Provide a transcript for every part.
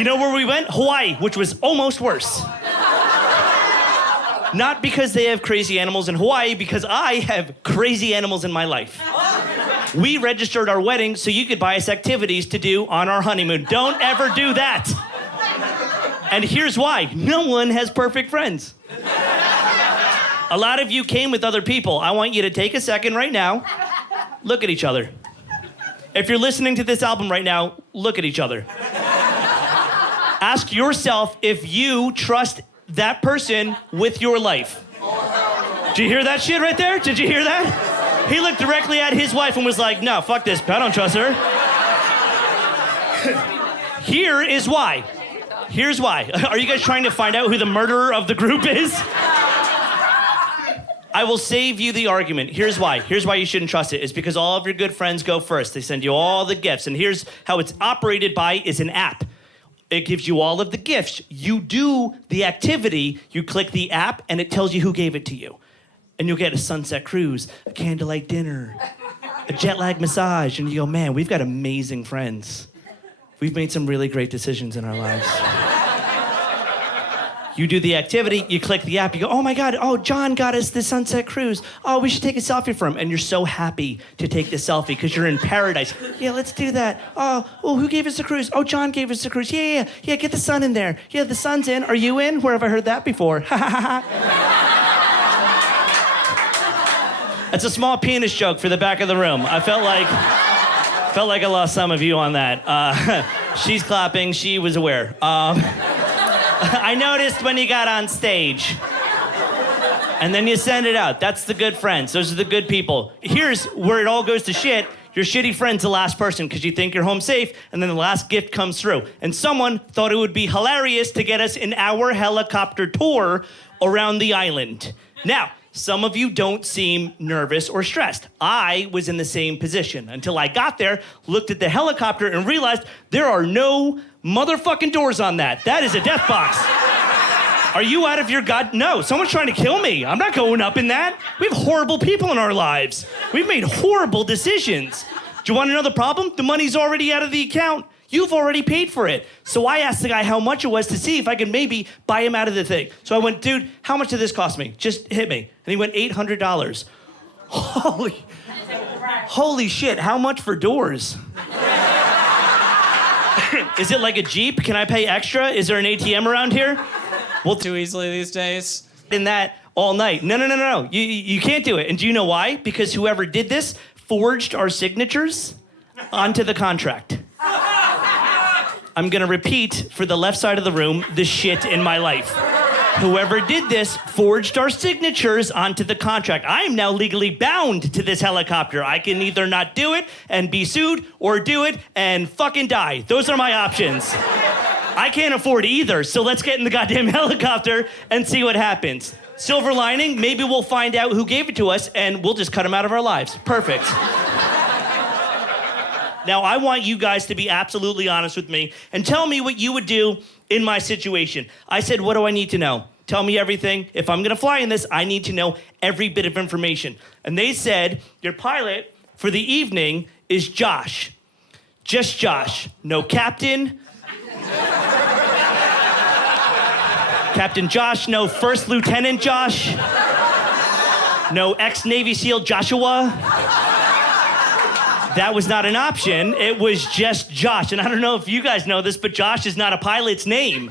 You know where we went? Hawaii, which was almost worse. Not because they have crazy animals in Hawaii, because I have crazy animals in my life. We registered our wedding so you could buy us activities to do on our honeymoon. Don't ever do that. And here's why. No one has perfect friends. A lot of you came with other people. I want you to take a second right now. Look at each other. If you're listening to this album right now, look at each other. Ask yourself if you trust that person with your life. Did you hear that shit right there? Did you hear that? He looked directly at his wife and was like, no, fuck this, I don't trust her. Here is why. Here's why. Are you guys trying to find out who the murderer of the group is? I will save you the argument. Here's why. Here's why you shouldn't trust it. It's because all of your good friends go first. They send you all the gifts. And here's how it's operated by is an app. It gives you all of the gifts. You do the activity, you click the app, and it tells you who gave it to you. And you'll get a sunset cruise, a candlelight dinner, a jet lag massage, and you go, man, we've got amazing friends. We've made some really great decisions in our lives. You do the activity, you click the app, you go, oh my God, oh, John got us the sunset cruise. Oh, we should take a selfie for him. And you're so happy to take the selfie because you're in paradise. Yeah, let's do that. Oh, who gave us the cruise? Oh, John gave us the cruise. Yeah, get the sun in there. Yeah, the sun's in. Are you in? Where have I heard that before? That's a small penis joke for the back of the room. I felt like I lost some of you on that. She's clapping, she was aware. I noticed when you got on stage. And then you send it out. That's the good friends. Those are the good people. Here's where it all goes to shit. Your shitty friend's the last person because you think you're home safe, and then the last gift comes through. And someone thought it would be hilarious to get us in our helicopter tour around the island. Now, some of you don't seem nervous or stressed. I was in the same position until I got there, looked at the helicopter, and realized there are no motherfucking doors on that. That is a death box. Are you out of your god? No, someone's trying to kill me. I'm not going up in that. We have horrible people in our lives. We've made horrible decisions. Do you want to know the problem? The money's already out of the account. You've already paid for it. So I asked the guy how much it was to see if I could maybe buy him out of the thing. So I went, dude, how much did this cost me? Just hit me. And he went, $800. Holy shit, how much for doors? Is it like a Jeep? Can I pay extra? Is there an ATM around here? Well, too easily these days. In that all night. No. You can't do it. And do you know why? Because whoever did this forged our signatures onto the contract. I'm gonna repeat for the left side of the room the shit in my life. Whoever did this forged our signatures onto the contract. I am now legally bound to this helicopter. I can either not do it and be sued or do it and fucking die. Those are my options. I can't afford either, so let's get in the goddamn helicopter and see what happens. Silver lining, maybe we'll find out who gave it to us and we'll just cut him out of our lives. Perfect. Now, I want you guys to be absolutely honest with me and tell me what you would do in my situation. I said, what do I need to know? Tell me everything. If I'm gonna fly in this, I need to know every bit of information. And they said, your pilot for the evening is Josh. Just Josh. No captain. Captain Josh, no First Lieutenant Josh. No ex-Navy SEAL Joshua. That was not an option. It was just Josh. And I don't know if you guys know this, but Josh is not a pilot's name.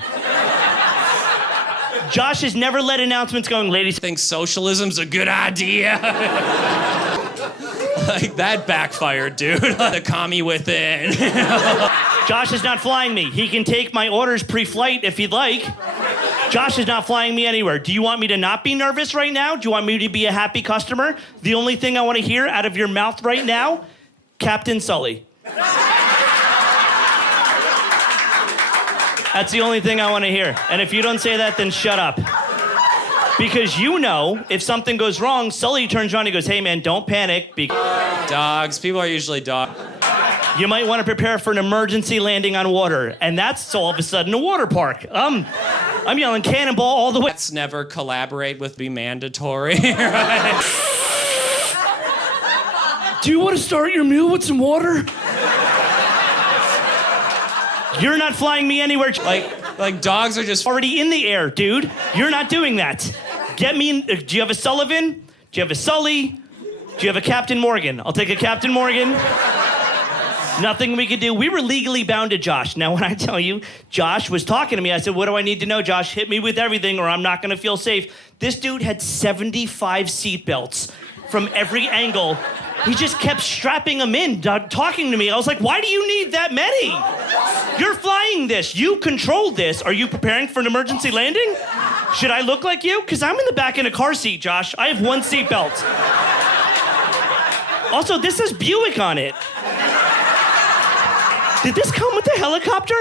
Josh has never led announcements going, ladies. Think socialism's a good idea. Like, that backfired, dude. The commie within. Josh is not flying me. He can take my orders pre-flight if he'd like. Josh is not flying me anywhere. Do you want me to not be nervous right now? Do you want me to be a happy customer? The only thing I want to hear out of your mouth right now, Captain Sully. That's the only thing I want to hear. And if you don't say that, then shut up. Because you know, if something goes wrong, Sully turns around and goes, hey man, don't panic. Dogs, people are usually dogs. You might want to prepare for an emergency landing on water. And that's all of a sudden a water park. I'm yelling cannonball all the way. Let's never collaborate with be mandatory. Right? Do you want to start your meal with some water? You're not flying me anywhere. Like dogs are just Already in the air, dude. You're not doing that. Get me in. Do you have a Sullivan? Do you have a Sully? Do you have a Captain Morgan? I'll take a Captain Morgan. Nothing we could do. We were legally bound to Josh. Now, when I tell you, Josh was talking to me, I said, what do I need to know, Josh? Hit me with everything or I'm not going to feel safe. This dude had 75 seatbelts from every angle. He just kept strapping them in, talking to me. I was like, why do you need that many? You're flying this. You controlled this. Are you preparing for an emergency landing? Should I look like you? Because I'm in the back in a car seat, Josh. I have one seatbelt. Also, this says Buick on it. Did this come with the helicopter?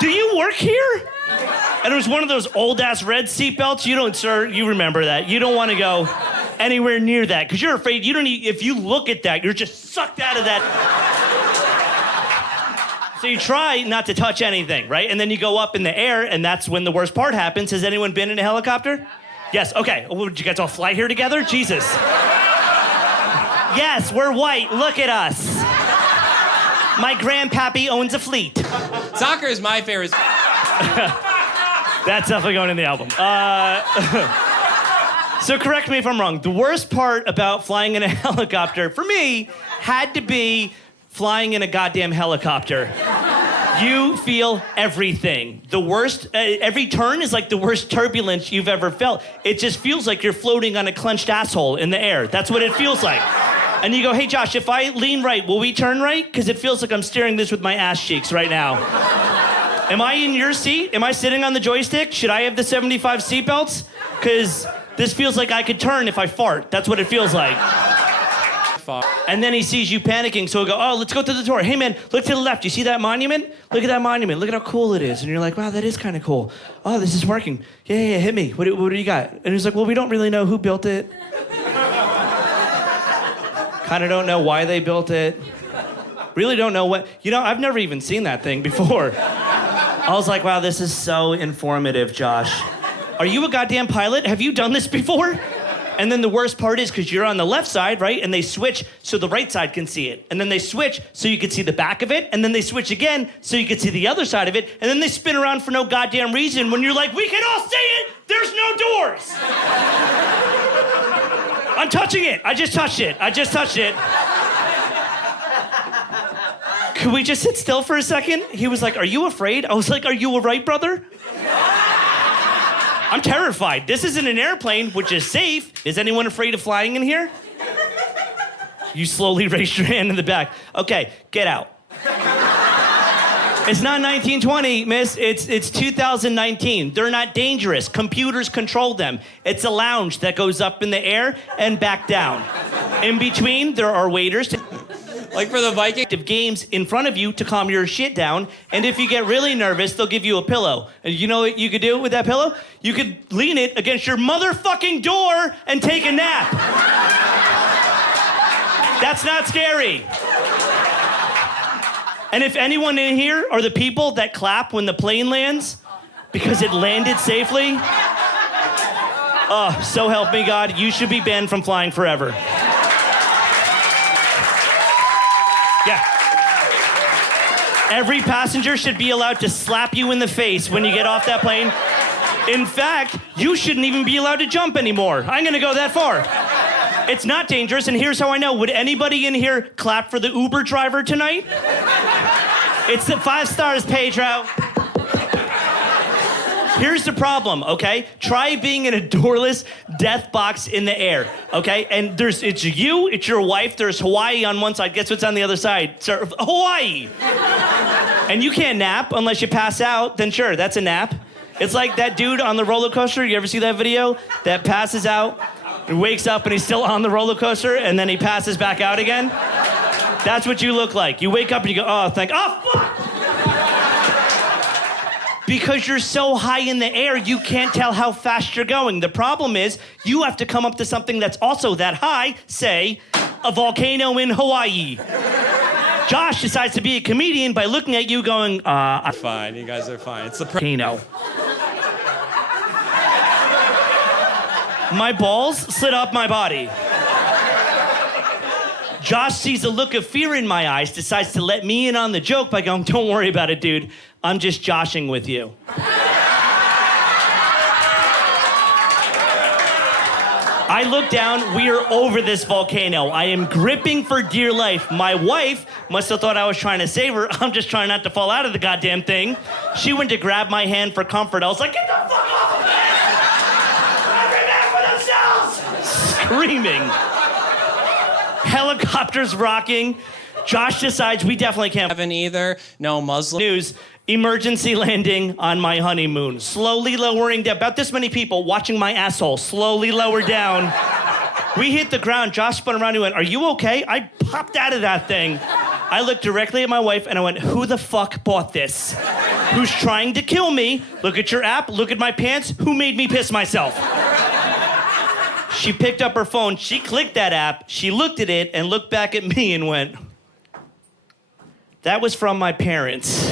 Do you work here? And it was one of those old-ass red seatbelts. You don't, sir, you remember that. You don't want to go anywhere near that because you're afraid you don't need, if you look at that, you're just sucked out of that. So you try not to touch anything, right? And then you go up in the air, and that's when the worst part happens. Has anyone been in a helicopter? Yes, okay. Oh, did you guys all fly here together? Jesus. Yes, we're white. Look at us. My grandpappy owns a fleet. Soccer is my favorite. That's definitely going in the album. So correct me if I'm wrong. The worst part about flying in a helicopter, for me, had to be flying in a goddamn helicopter. You feel everything. The worst, every turn is like the worst turbulence you've ever felt. It just feels like you're floating on a clenched asshole in the air. That's what it feels like. And you go, hey, Josh, if I lean right, will we turn right? Because it feels like I'm steering this with my ass cheeks right now. Am I in your seat? Am I sitting on the joystick? Should I have the 75 seatbelts? Because this feels like I could turn if I fart. That's what it feels like. And then he sees you panicking, so he'll go, oh, let's go to the door. Hey, man, look to the left. You see that monument? Look at that monument. Look at how cool it is. And you're like, wow, that is kind of cool. Oh, this is working. Yeah, hit me. What do you got? And he's like, well, we don't really know who built it. Kind of don't know why they built it. Really don't know what... You know, I've never even seen that thing before. I was like, wow, this is so informative, Josh. Are you a goddamn pilot? Have you done this before? And then the worst part is because you're on the left side, right? And they switch so the right side can see it. And then they switch so you can see the back of it. And then they switch again so you can see the other side of it. And then they spin around for no goddamn reason when you're like, we can all see it. There's no doors. I'm touching it. I just touched it. Could we just sit still for a second? He was like, are you afraid? I was like, are you all right, brother? I'm terrified. This isn't an airplane, which is safe. Is anyone afraid of flying in here? You slowly raised your hand in the back. Okay, get out. It's not 1920, miss. It's 2019. They're not dangerous. Computers control them. It's a lounge that goes up in the air and back down. In between, there are waiters to... Like for the Viking games in front of you to calm your shit down. And if you get really nervous, they'll give you a pillow. And you know what you could do with that pillow? You could lean it against your motherfucking door and take a nap. That's not scary. And if anyone in here are the people that clap when the plane lands because it landed safely, oh, so help me God, you should be banned from flying forever. Yeah. Every passenger should be allowed to slap you in the face when you get off that plane. In fact, you shouldn't even be allowed to jump anymore. I'm gonna go that far. It's not dangerous, and here's how I know. Would anybody in here clap for the Uber driver tonight? It's the 5 stars, Pedro. Here's the problem, okay? Try being in a doorless death box in the air, okay? And it's you, it's your wife, there's Hawaii on one side. Guess what's on the other side? Sir, Hawaii! And you can't nap unless you pass out, then sure, that's a nap. It's like that dude on the roller coaster, you ever see that video? That passes out, and wakes up and he's still on the roller coaster, and then he passes back out again. That's what you look like. You wake up and you go, oh, fuck! Because you're so high in the air, you can't tell how fast you're going. The problem is, you have to come up to something that's also that high, say, a volcano in Hawaii. Josh decides to be a comedian by looking at you going, I'm fine, you guys are fine. It's the volcano. My balls slid up my body. Josh sees a look of fear in my eyes, decides to let me in on the joke by going, don't worry about it, dude. I'm just joshing with you. I look down, we are over this volcano. I am gripping for dear life. My wife must have thought I was trying to save her. I'm just trying not to fall out of the goddamn thing. She went to grab my hand for comfort. I was like, get the fuck off of me! Every man for themselves! Screaming. Helicopters rocking. Josh decides we definitely can't. Haven't either. No Muslim. News. Emergency landing on my honeymoon. Slowly lowering down. About this many people watching my asshole slowly lower down. We hit the ground. Josh spun around and went, are you okay? I popped out of that thing. I looked directly at my wife and I went, who the fuck bought this? Who's trying to kill me? Look at your app. Look at my pants. Who made me piss myself? She picked up her phone. She clicked that app. She looked at it and looked back at me and went, that was from my parents.